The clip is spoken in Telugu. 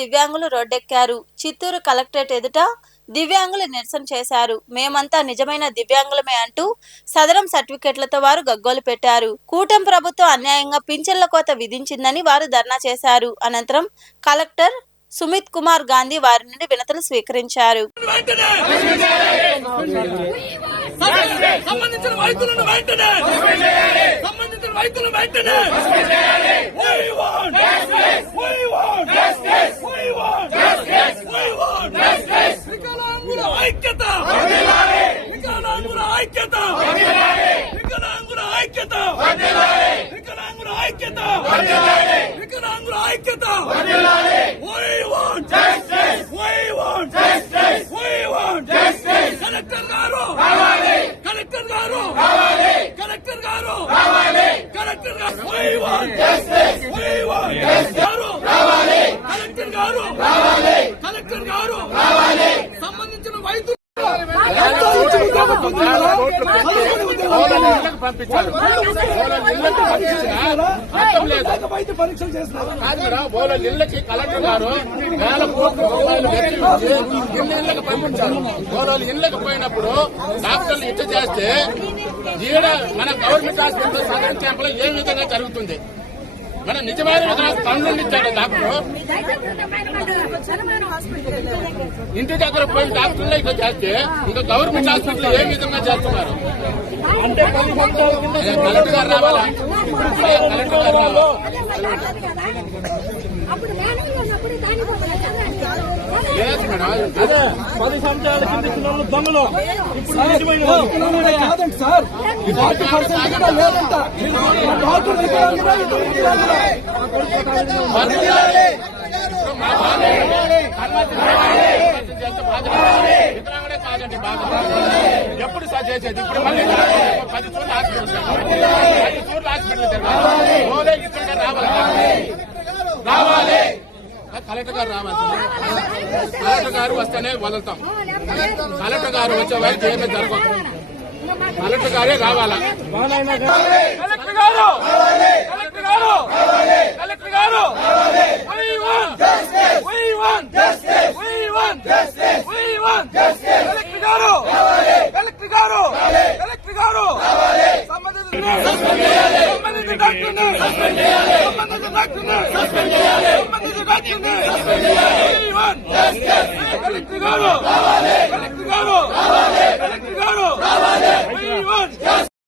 దివ్యాంగులు రోడ్డెక్కారు. చిత్తూరు కలెక్టరేట్ ఎదుట దివ్యాంగులు నిరసన చేశారు. మేమంతా నిజమైన దివ్యాంగులమే అంటూ సదరం సర్టిఫికెట్లతో వారు గగ్గోలు పెట్టారు. కూటమి ప్రభుత్వం అన్యాయంగా పింఛన్ల కోత విధించిందని వారు ధర్నా చేశారు. అనంతరం కలెక్టర్ సుమిత్ కుమార్ గాంధీ వారి నుండి వినతులు స్వీకరించారు. సంబంధించిన వైద్యులు పంపించారు. పరీక్షలు చేస్తున్నారు. ఇళ్ళకి కలెక్టర్ గారు వేల కోట్ల రూపాయలు వెచ్చించి ఇళ్ళకి పంపించారు. ఇళ్ళకి పోయినప్పుడు డాక్టర్లు ఇట్ట చేస్తే ఈడ మన గవర్నమెంట్ హాస్పిటల్ సదరన్ క్యాంప్ లో ఏ విధంగా జరుగుతుంది? మన నిజమైన పనులు ఇచ్చాడు డాక్టర్. ఇంటి దగ్గర పోయి డాక్టర్లు ఇట్లా చేస్తే ఇంకా గవర్నమెంట్ హాస్పిటల్ ఏ విధంగా చేస్తున్నారు? అంటే కలెక్టర్ గారు రావాలా? కలెక్టర్ గారు రావాలా? లేదు మేడం, అదే 10 సంవత్సరాల కింద దొంగలు కాదండి సార్. కాదండి బాగా ఎప్పుడు సార్ చేసేది? ఇప్పుడు మళ్ళీ 10 చోట్ల హాస్పిటల్ ఇక్కడ రావాలి. కలెక్టర్ గారు రావాలి. కలెక్టర్ గారు వస్తేనే వదులుతాం. కలెక్టర్ గారు వచ్చే వరకు ఏమీ జరగదు. కలెక్టర్ గారే రావాలా? కలెక్టర్ గారు కలెక్టర్ గారు కలెక్టర్ గారు కలెక్టర్ గారు కలెక్టర్ గారు కలెక్టర్ గారు సంబంధిత డాక్టర్ని సంబంధిత డాక్టర్ని సంబంధిత డాక్టర్ని కలెక్టర్ గారు కలెక్టర్ గారు కలెక్టర్ గారు